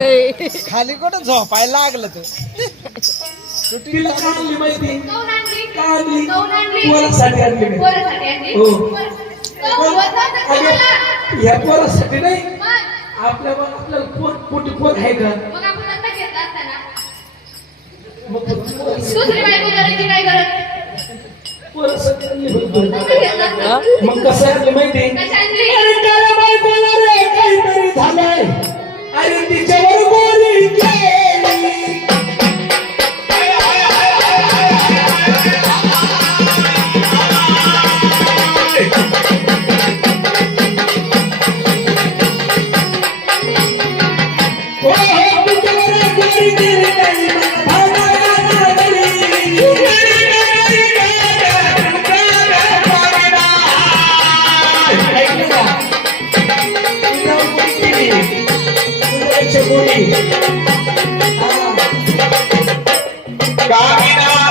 खाली कुठं झोपायला लागलं तर तिला का आणली माहिती? का आणली? पोरासाठी पोरासाठी आणली मी. हो. अगं, या पोरासाठी नाही, आपल्याला पोटी पोर आहे का? मग पोरासाठी आणली बघ. मग कसं आणली माहिती? अरे काय बायकोला रे काहीतरी झालंय, अरे तिच्यावर गोळी केली. कामिना